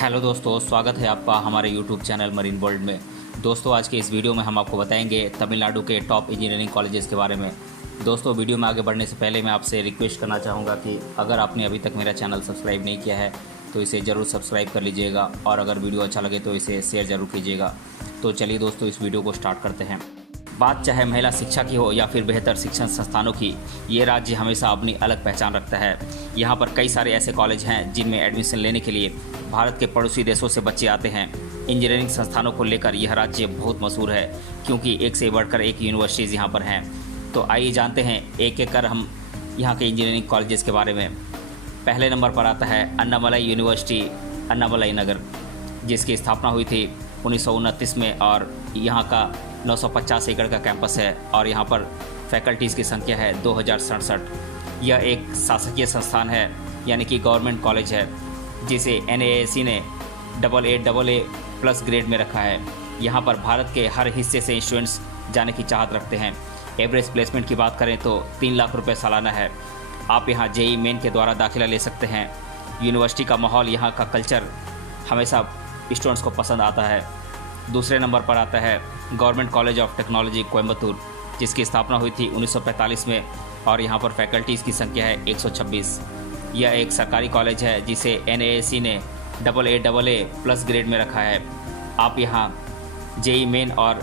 Hello दोस्तों, स्वागत है आपका हमारे यूट्यूब चैनल मरीन वर्ल्ड में। दोस्तों, आज के इस वीडियो में हम आपको बताएंगे तमिलनाडु के टॉप इंजीनियरिंग कॉलेजेस के बारे में। दोस्तों, वीडियो में आगे बढ़ने से पहले मैं आपसे रिक्वेस्ट करना चाहूँगा कि अगर आपने अभी तक मेरा चैनल सब्सक्राइब नहीं किया है तो इसे ज़रूर सब्सक्राइब कर लीजिएगा और अगर वीडियो अच्छा लगे तो इसे शेयर ज़रूर कीजिएगा। तो चलिए दोस्तों, इस वीडियो को स्टार्ट करते हैं। बात चाहे महिला शिक्षा की हो या फिर बेहतर शिक्षण संस्थानों की, ये राज्य हमेशा अपनी अलग पहचान रखता है। यहाँ पर कई सारे ऐसे कॉलेज हैं जिनमें एडमिशन लेने के लिए भारत के पड़ोसी देशों से बच्चे आते हैं। इंजीनियरिंग संस्थानों को लेकर यह राज्य बहुत मशहूर है क्योंकि एक से बढ़कर एक यूनिवर्सिटीज़ यहाँ पर हैं। तो आइए जानते हैं एक एक कर हम यहाँ के इंजीनियरिंग कॉलेजेस के बारे में। पहले नंबर पर आता है अन्नामलाई यूनिवर्सिटी, अन्नामलाई नगर, जिसकी स्थापना हुई थी 1929 में और यहाँ का 950 एकड़ का कैंपस है और यहाँ पर फैकल्टीज़ की संख्या है 2067। यह एक शासकीय संस्थान है यानी कि गवर्नमेंट कॉलेज है जिसे NAAC ने AA+ ग्रेड में रखा है। यहाँ पर भारत के हर हिस्से से स्टूडेंट्स जाने की चाहत रखते हैं। एवरेज प्लेसमेंट की बात करें तो 3 लाख रुपये सालाना है। आप यहाँ JEE मेन के द्वारा दाखिला ले सकते हैं। यूनिवर्सिटी का माहौल, यहाँ का कल्चर हमेशा स्टूडेंट्स को पसंद आता है। दूसरे नंबर पर आता है government college of technology Coimbatore, जिसकी स्थापना हुई थी 1945 में और यहाँ पर फैकल्टीज़ की संख्या है 126। यह एक सरकारी कॉलेज है जिसे NAAC ने AA+ ग्रेड में रखा है। आप यहाँ JEE मेन और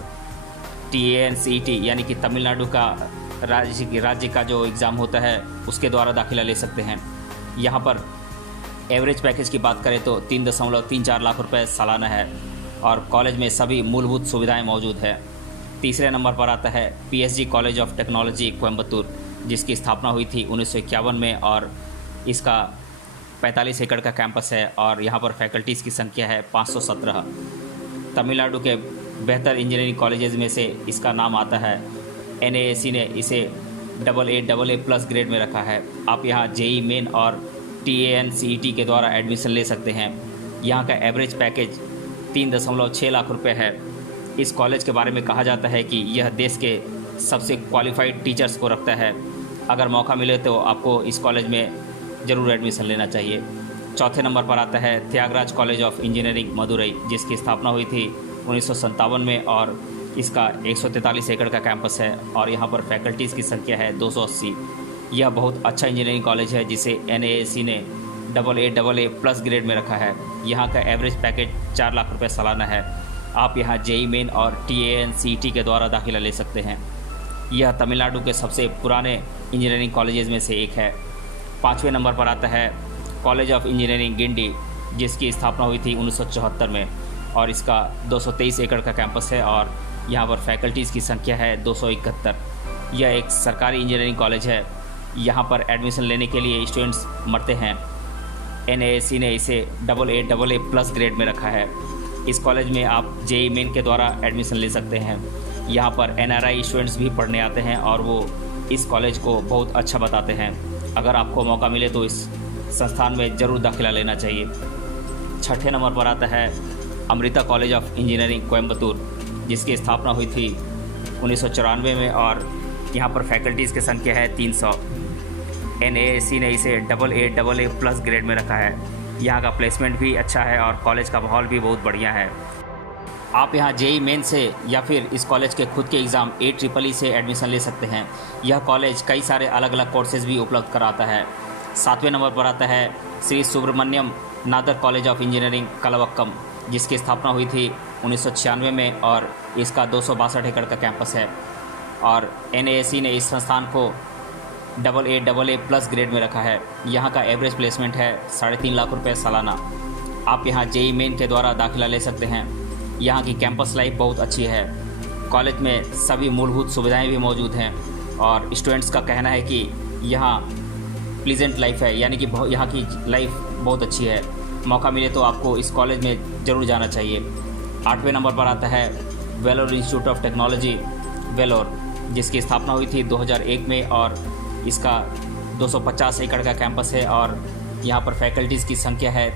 TANCET यानी कि तमिलनाडु का राज्य का जो एग्ज़ाम होता है उसके द्वारा दाखिला ले सकते हैं। यहाँ पर एवरेज पैकेज की बात करें तो 3.34 लाख रुपए सालाना है और कॉलेज में सभी मूलभूत सुविधाएं मौजूद है। तीसरे नंबर पर आता है PSG college of technology Coimbatore, जिसकी स्थापना हुई थी 1951 में और इसका 45 एकड़ का कैंपस है और यहाँ पर फैकल्टीज़ की संख्या है 517। तमिलनाडु के बेहतर इंजीनियरिंग कॉलेजेस में से इसका नाम आता है। NAAC ने इसे AA+ ग्रेड में रखा है। आप यहाँ JEE मेन और TANCET के द्वारा एडमिशन ले सकते हैं। यहाँ का एवरेज पैकेज 3.6 लाख रुपए है। इस कॉलेज के बारे में कहा जाता है कि यह देश के सबसे क्वालिफाइड टीचर्स को रखता है। अगर मौका मिले तो आपको इस कॉलेज में ज़रूर एडमिशन लेना चाहिए। चौथे नंबर पर आता है Tyagaraj college of engineering Madurai, जिसकी स्थापना हुई थी 1957 में और इसका 143 एकड़ का कैंपस है और यहाँ पर फैकल्टीज़ की संख्या है 280। यह बहुत अच्छा इंजीनियरिंग कॉलेज है जिसे NAAC ने AA+ ग्रेड में रखा है। यहाँ का एवरेज पैकेज 4 लाख रुपए सालाना है। आप यहाँ JEE मेन और TANCET के द्वारा दाखिला ले सकते हैं। यह तमिलनाडु के सबसे पुराने इंजीनियरिंग कॉलेजेस में से एक है। पाँचवें नंबर पर आता है कॉलेज ऑफ इंजीनियरिंग गिंडी, जिसकी स्थापना हुई थी 1974 में और इसका 223 एकड़ का कैंपस है और यहाँ पर फैकल्टीज़ की संख्या है 271। यह एक सरकारी इंजीनियरिंग कॉलेज है। यहाँ पर एडमिशन लेने के लिए स्टूडेंट्स मरते हैं। NAAC ने इसे AA+ ग्रेड में रखा है। इस कॉलेज में आप JEE मेन के द्वारा एडमिशन ले सकते हैं। यहाँ पर NRI स्टूडेंट्स भी पढ़ने आते हैं और वो इस कॉलेज को बहुत अच्छा बताते हैं। अगर आपको मौका मिले तो इस संस्थान में ज़रूर दाखिला लेना चाहिए। छठे नंबर पर आता है Amrita college of engineering Coimbatore, जिसकी स्थापना हुई थी 1994 में और यहाँ पर फैकल्टीज़ की संख्या है 300। NAAC ने इसे AA+ ग्रेड में रखा है। यहाँ का प्लेसमेंट भी अच्छा है और कॉलेज का माहौल भी बहुत बढ़िया है। आप यहाँ JEE मेन से या फिर इस कॉलेज के खुद के एग्ज़ाम AEEE से एडमिशन ले सकते हैं। यह कॉलेज कई सारे अलग अलग कोर्सेज भी उपलब्ध कराता है। सातवें नंबर पर आता है Shri Subramaniam Nadar college of engineering Kalavakkam, जिसकी स्थापना हुई थी 1996 में और इसका 262 एकड़ का कैंपस है और NAAC ने इस संस्थान को AA+ ग्रेड में रखा है। यहाँ का एवरेज प्लेसमेंट है 3.5 लाख रुपए सालाना। आप यहाँ JEE मेन के द्वारा दाखिला ले सकते हैं। यहाँ की कैंपस लाइफ बहुत अच्छी है। कॉलेज में सभी मूलभूत सुविधाएं भी मौजूद हैं और स्टूडेंट्स का कहना है कि यहाँ प्लीजेंट लाइफ है, यानी कि यहाँ की लाइफ बहुत अच्छी है। मौका मिले तो आपको इस कॉलेज में ज़रूर जाना चाहिए। आठवें नंबर पर आता है Vellore institute of technology Vellore, जिसकी स्थापना हुई थी 2001 में और इसका 250 एकड़ का कैंपस है और यहाँ पर फैकल्टीज़ की संख्या है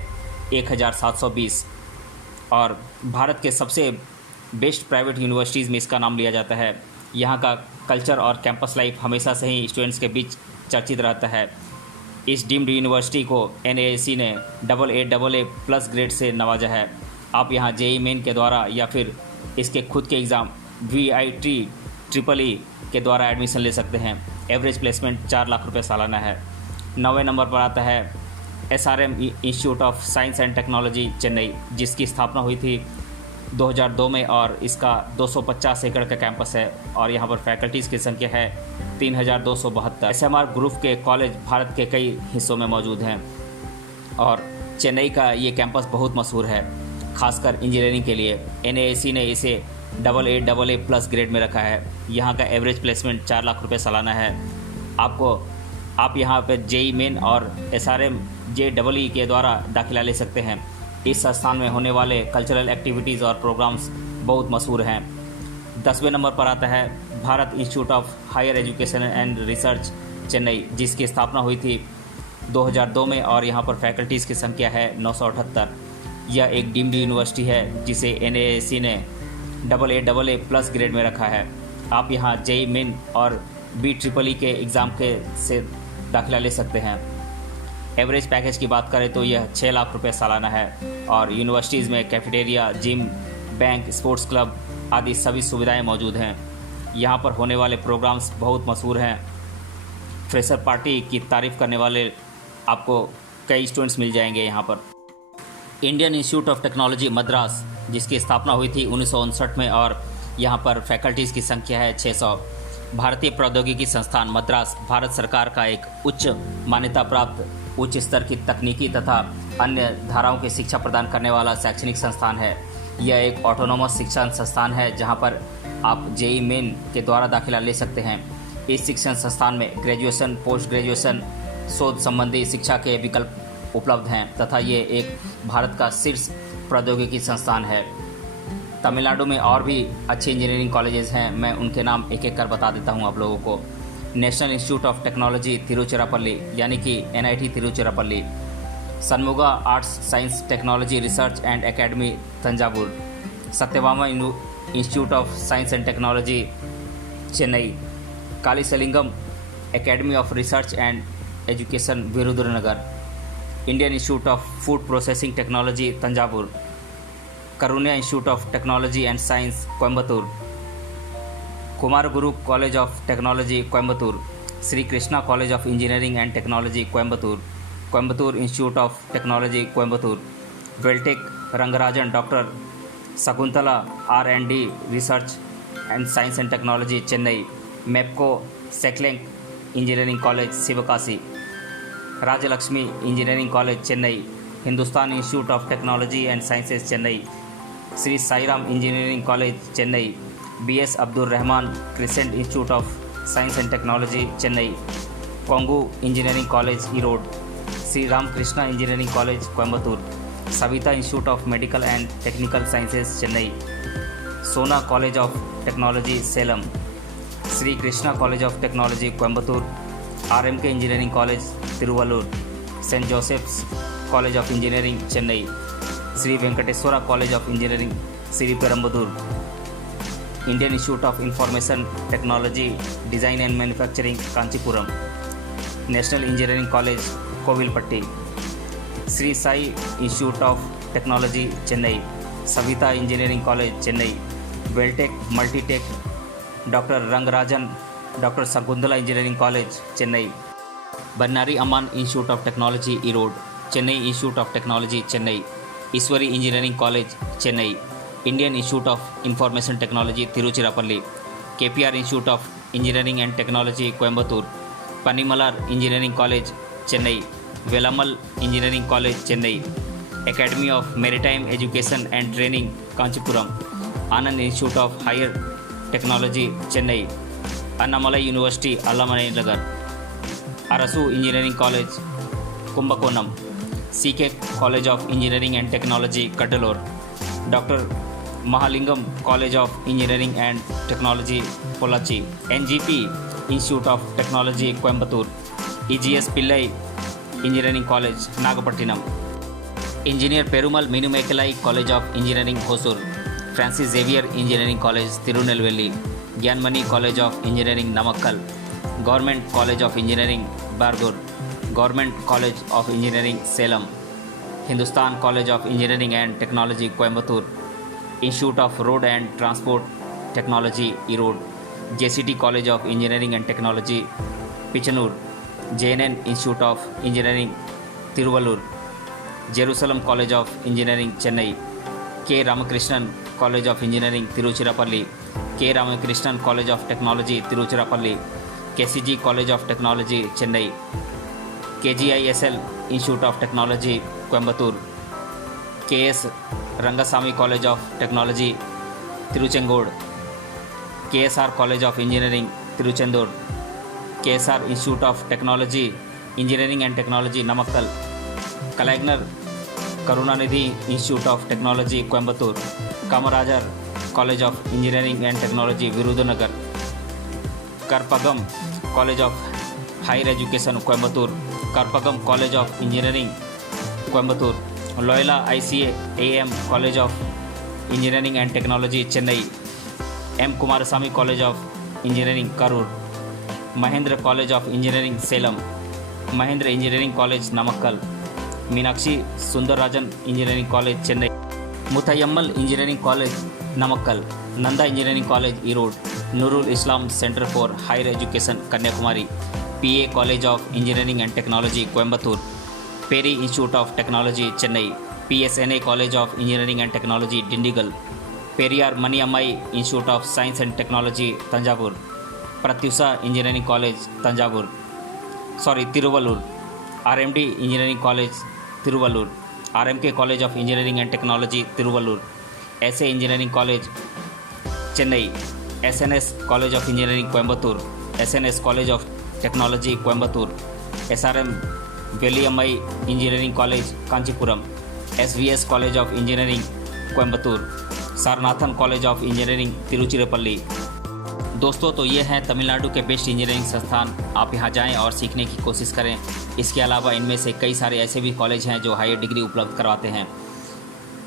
1720 और भारत के सबसे बेस्ट प्राइवेट यूनिवर्सिटीज़ में इसका नाम लिया जाता है। यहाँ का कल्चर और कैंपस लाइफ हमेशा से ही स्टूडेंट्स के बीच चर्चित रहता है। इस डीम्ड यूनिवर्सिटी को NAAC ने AA+ ग्रेड से नवाजा है। आप यहाँ JEE मेन के द्वारा या फिर इसके खुद के एग्ज़ाम VIT EEE के द्वारा एडमिशन ले सकते हैं। एवरेज प्लेसमेंट 4 लाख रुपये सालाना है। 9वें नंबर पर आता है SRM institute of science and technology Chennai, जिसकी स्थापना हुई थी 2002 में और इसका 250 एकड़ का कैंपस है और यहाँ पर फैकल्टीज़ की संख्या है 3272। SMR ग्रुप के कॉलेज भारत के कई हिस्सों में मौजूद हैं और चेन्नई का ये कैंपस बहुत मशहूर है, खासकर इंजीनियरिंग के लिए। NAAC ने इसे AA+ ग्रेड में रखा है। यहाँ का एवरेज प्लेसमेंट 4 लाख रुपये सालाना है। आप यहाँ पर JEE मेन और SRM JEE के द्वारा दाखिला ले सकते हैं। इस संस्थान में होने वाले कल्चरल एक्टिविटीज़ और प्रोग्राम्स बहुत मशहूर हैं। 10वें नंबर पर आता है Bharath institute of higher education and research Chennai, जिसकी स्थापना हुई थी 2002 में और यहाँ पर फैकल्टीज़ की संख्या है 978। यह एक डीम्ड यूनिवर्सिटी है जिसे NAAC ने AA+ ग्रेड में रखा है। आप यहाँ JEE मेन और BEE के एग्ज़ाम से दाखिला ले सकते हैं। एवरेज पैकेज की बात करें तो यह 6 लाख रुपये सालाना है और यूनिवर्सिटीज़ में cafeteria, gym, bank, sports club आदि सभी सुविधाएं मौजूद हैं। यहाँ पर होने वाले प्रोग्राम्स बहुत मशहूर हैं। फ्रेशर पार्टी की तारीफ़ करने वाले आपको कई स्टूडेंट्स मिल जाएंगे यहाँ पर। Indian institute of technology Madras, जिसकी स्थापना हुई थी 1959 में और यहाँ पर फैकल्टीज़ की संख्या है 600। भारतीय प्रौद्योगिकी संस्थान मद्रास भारत सरकार का एक उच्च मान्यता प्राप्त उच्च स्तर की तकनीकी तथा अन्य धाराओं की शिक्षा प्रदान करने वाला शैक्षणिक संस्थान है। यह एक ऑटोनोमस शिक्षण संस्थान है जहां पर आप JEE मेन के द्वारा दाखिला ले सकते हैं। इस शिक्षण संस्थान में ग्रेजुएशन, पोस्ट ग्रेजुएशन, शोध संबंधी शिक्षा के विकल्प उपलब्ध हैं तथा ये एक भारत का शीर्ष प्रौद्योगिकी संस्थान है। तमिलनाडु में और भी अच्छे इंजीनियरिंग कॉलेजेस हैं, मैं उनके नाम एक एक कर बता देता हूं आप लोगों को। National institute of technology Tiruchirappalli यानी कि NIT Tiruchirappalli, Shanmugha arts science technology research and academy Thanjavur, Sathyabama institute of science and technology Chennai, Kalasalingam academy of research and education Virudhunagar, Indian institute of food processing technology Thanjavur, Karunya institute of technology and science Coimbatore, Kumaraguru college of technology Coimbatore, Shri Krishna college of engineering and technology Coimbatore, Coimbatore institute of technology Coimbatore, Veltech Rangarajan doctor Shakuntala R&D research and science and technology Chennai, Mepco Schlenk engineering college Sivakasi, Rajalakshmi engineering college Chennai, Hindustan institute of technology and sciences Chennai, Shri Sairam engineering college Chennai, BS Abdul Rahman crescent institute of science and technology Chennai, Kongu engineering college Erode, Shri Ramakrishna engineering college Coimbatore, Saveetha institute of medical and technical sciences Chennai, Sona college of technology Salem, Shri Krishna college of technology Coimbatore, RMK engineering college Tiruvallur, saint Joseph's college of engineering Chennai, Shri Venkateswara college of engineering Sriperumbudur, Indian institute of information technology design and manufacturing Kancheepuram, national engineering college Kovilpatti, Shri Sai institute of technology Chennai, Saveetha engineering college Chennai, Veltech multitech doctor Rangarajan doctor Sakunthala engineering college Chennai, Bannari Amman institute of technology Erode, Chennai institute of technology Chennai, Easwari engineering college Chennai, Indian institute of information technology Tiruchirappalli, KPR institute of engineering and technology Coimbatore, Panimalar engineering college Chennai, Velammal engineering college Chennai, academy of maritime education and training Kancheepuram, Anand institute of higher technology Chennai, Annamalai university Annamalai Nagar, Arasu engineering college Kumbakonam, CK college of engineering and technology Cuddalore, doctor Mahalingam college of engineering and technology Pollachi, NGP institute of technology Coimbatore, EGS Pillai engineering college Nagapattinam, engineer Perumal Manimekalai college of engineering Hosur, Francis Xavier engineering college Tirunelveli, ज्ञानमणि college of engineering Namakkal, government college of engineering Bargur, government college of engineering Salem, Hindusthan college of engineering and technology Coimbatore, institute of road and transport technology Erode, JCT college of engineering and technology Pichanur, JNN institute of engineering Tiruvallur, Jerusalem college of engineering Chennai, K Ramakrishnan college of engineering Tiruchirappalli, K Ramakrishnan college of technology Tiruchirappalli, KCG college of technology Chennai, KGISL institute of technology Coimbatore, KS Rangasamy college of technology Tiruchengode, KSR college of engineering Tiruchendur, KSR institute of technology engineering and technology Namakkal, Kalaignar Karunanidhi institute of technology Coimbatore, Kamarajar college of engineering and technology Virudhunagar, Karpagam college of higher education Coimbatore, Karpagam college of engineering Coimbatore, Loyola ICAM college of engineering and technology Chennai, M Kumaraswamy college of engineering Karur, Mahendra college of engineering Salem, Mahendra engineering college Namakkal, Meenakshi Sundararajan engineering college Chennai, Muthayammal engineering college Namakkal, Nandha engineering college Erode, Noorul Islam centre for higher education Kanyakumari, PA college of engineering and technology Coimbatore, Peri institute of technology Chennai, PSNA college of engineering and technology Dindigul, Periyar Maniammai institute of science and technology Thanjavur, Prathyusha engineering college Tiruvallur, RMD engineering college Tiruvallur, RMK college of engineering and technology Tiruvallur, SA engineering college Chennai, SNS college of engineering Coimbatore, SNS college of technology Coimbatore, SRM वेलियम्माई engineering college Kancheepuram, SVS college of engineering Coimbatore, Saranathan college of engineering Tiruchirappalli. दोस्तों, तो ये हैं तमिलनाडु के best engineering संस्थान। आप यहाँ जाएं और सीखने की कोशिश करें। इसके अलावा इनमें से कई सारे ऐसे भी कॉलेज हैं जो हायर डिग्री उपलब्ध करवाते हैं।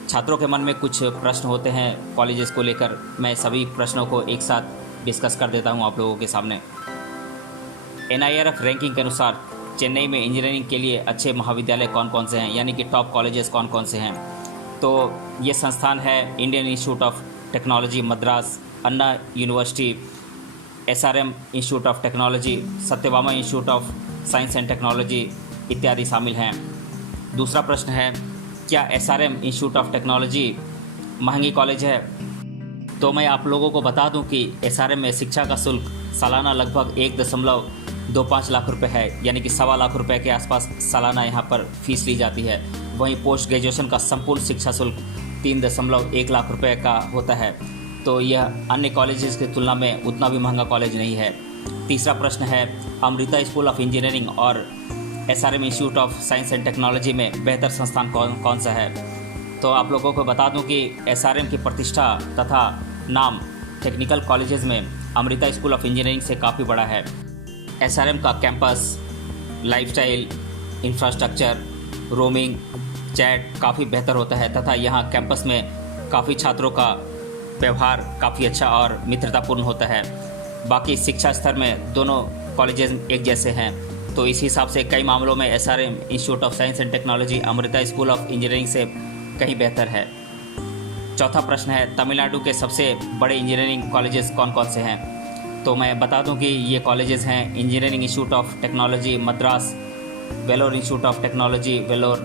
छात्रों के मन में कुछ प्रश्न होते हैं कॉलेजेस को लेकर, मैं सभी प्रश्नों को एक साथ डिस्कस कर देता हूँ आप लोगों के सामने। NIRF रैंकिंग के अनुसार चेन्नई में इंजीनियरिंग के लिए अच्छे महाविद्यालय कौन कौन से हैं, यानी कि टॉप कॉलेजेस कौन कौन से हैं। तो ये संस्थान है Indian institute of technology Madras, Anna university, SRM institute of technology, Satyabhama institute of science and technology इत्यादि शामिल हैं। दूसरा प्रश्न है, क्या SRM इंस्टीट्यूट ऑफ टेक्नोलॉजी महंगी कॉलेज है? तो मैं आप लोगों को बता दूं कि SRM में शिक्षा का शुल्क सालाना लगभग 1.25 लाख रुपए है, यानी कि 1.25 लाख रुपए के आसपास सालाना यहाँ पर फीस ली जाती है। वहीं पोस्ट ग्रेजुएशन का संपूर्ण शिक्षा शुल्क 3.1 लाख रुपए का होता है। तो यह अन्य कॉलेजेस की तुलना में उतना भी महंगा कॉलेज नहीं है। तीसरा प्रश्न है, अमृता स्कूल ऑफ इंजीनियरिंग और SRM institute of science and technology में बेहतर संस्थान कौन सा है? तो आप लोगों को बता दूं कि SRM की प्रतिष्ठा तथा नाम टेक्निकल कॉलेजेस में अमृता स्कूल ऑफ इंजीनियरिंग से काफ़ी बड़ा है। SRM का campus, lifestyle, infrastructure, roaming, chat काफ़ी बेहतर होता है तथा यहाँ कैंपस में काफ़ी छात्रों का व्यवहार काफ़ी अच्छा और मित्रतापूर्ण होता है। बाकी शिक्षा स्तर में दोनों कॉलेजेस एक जैसे हैं, तो इस हिसाब से कई मामलों में SRM institute of science and technology Amrita school of engineering से कहीं बेहतर है। चौथा प्रश्न है, तमिलनाडु के सबसे बड़े इंजीनियरिंग कॉलेजेस कौन कौन से हैं? तो मैं बता दूं कि ये कॉलेजेस हैं engineering institute of technology Madras, Vellore institute of technology Vellore,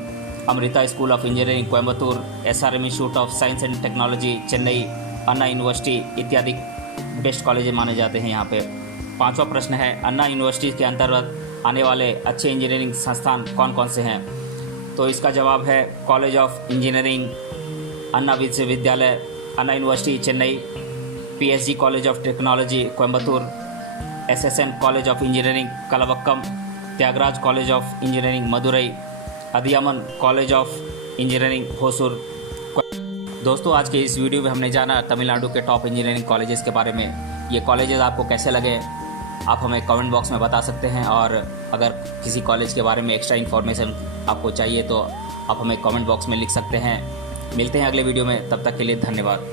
Amrita school of engineering Coimbatore, SRM institute of science and technology Chennai, Anna university इत्यादि बेस्ट कॉलेज माने जाते हैं यहाँ पे। पांचवा प्रश्न है, अन्ना यूनिवर्सिटी के अंतर्गत आने वाले अच्छे इंजीनियरिंग संस्थान कौन कौन से हैं? तो इसका जवाब है कॉलेज ऑफ इंजीनियरिंग अन्ना विश्वविद्यालय, Anna university Chennai, PSG college of technology Coimbatore, SSN college of engineering Kalavakkam, Thiagarajar college of engineering Madurai, Adhiyamaan college of engineering Hosur. दोस्तों, आज के इस वीडियो में हमने जाना तमिलनाडु के टॉप इंजीनियरिंग कॉलेजेस के बारे में। ये कॉलेजेस आपको कैसे लगे आप हमें कमेंट बॉक्स में बता सकते हैं, और अगर किसी कॉलेज के बारे में एक्स्ट्रा इन्फॉर्मेशन आपको चाहिए तो आप हमें कमेंट बॉक्स में लिख सकते हैं। मिलते हैं अगले वीडियो में, तब तक के लिए धन्यवाद।